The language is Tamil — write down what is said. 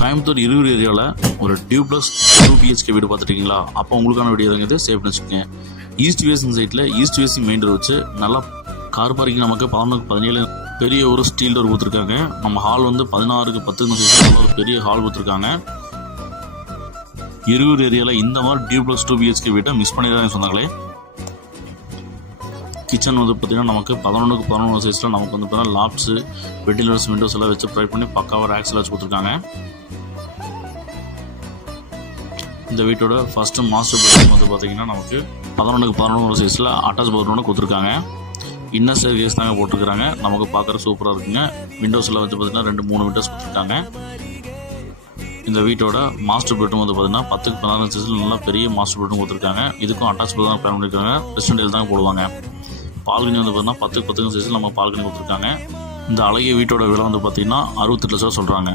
கோயம்புத்தூர் இருவர் ஏரியாவில் ஒரு டியூப்ளஸ் 2 BHK வீடு பார்த்துட்டீங்களா? அப்போ உங்களுக்கான வீடியோ தாங்க இது. சேஃப்னு வச்சுக்கோங்க. ஈஸ்ட் ஃபேசிங் சைட்டில் ஈஸ்ட் ஃபேசிங் மெயின் டோர் வச்சு நல்லா கார் பார்க்கிங் நமக்கு 11-17 பெரிய ஒரு ஸ்டீல் டோர் கொடுத்துருக்காங்க. நம்ம ஹால் வந்து 16-10 ஒரு பெரிய ஹால் கொடுத்துருக்காங்க. இருவர் ஏரியாவில் இந்த மாதிரி டியூப்ளஸ் 2 BHK வீட்டை மிஸ் பண்ணிடுறாங்க சொன்னாங்களே. கிச்சன் வந்து பார்த்திங்கன்னா நமக்கு 11-11 சைஸில் நமக்கு வந்து பார்த்தீங்கன்னா லாப்ஸு, வெண்டிலேட்டர்ஸ், விண்டோஸ் எல்லாம் வச்சு ப்ரொவைட் பண்ணி பக்காவாக ரேக்ஸில் வச்சு கொடுத்துருக்காங்க. இந்த வீட்டோட ஃபஸ்ட்டு மாஸ்டர் பெட்ரூம் வந்து பார்த்திங்கன்னா நமக்கு 11-11 சைஸில் அட்டாச் பாத்ரூம்னு கொடுத்துருக்காங்க. இன்னர் ஸ்டேர்கேஸ் தாங்க போட்டுருக்காங்க. நமக்கு பார்க்குற சூப்பராக இருக்குங்க. விண்டோஸில் வந்து பார்த்திங்கன்னா 2-3 விண்டோஸ் கொடுத்துருக்காங்க. இந்த வீட்டோட மாஸ்டர் பெட்ரூம் வந்து பார்த்திங்கன்னா 10-14 சைஸில் நல்லா பெரிய மாஸ்டர் பெட்ரூம் கொடுத்துருக்காங்க. இதுக்கும் அட்டாச் தான் பிளான் பண்ணியிருக்காங்க. ரெஸ்டாரண்ட் தான் போடுவாங்க. பால்கனி வந்து பார்த்தீங்கன்னா 10-10 சைஸில் நம்ம பால்கனி கொடுத்துருக்காங்க. இந்த அழகிய வீட்டோட விலை வந்து பார்த்திங்கன்னா 68 லட்சம் சொல்கிறாங்க.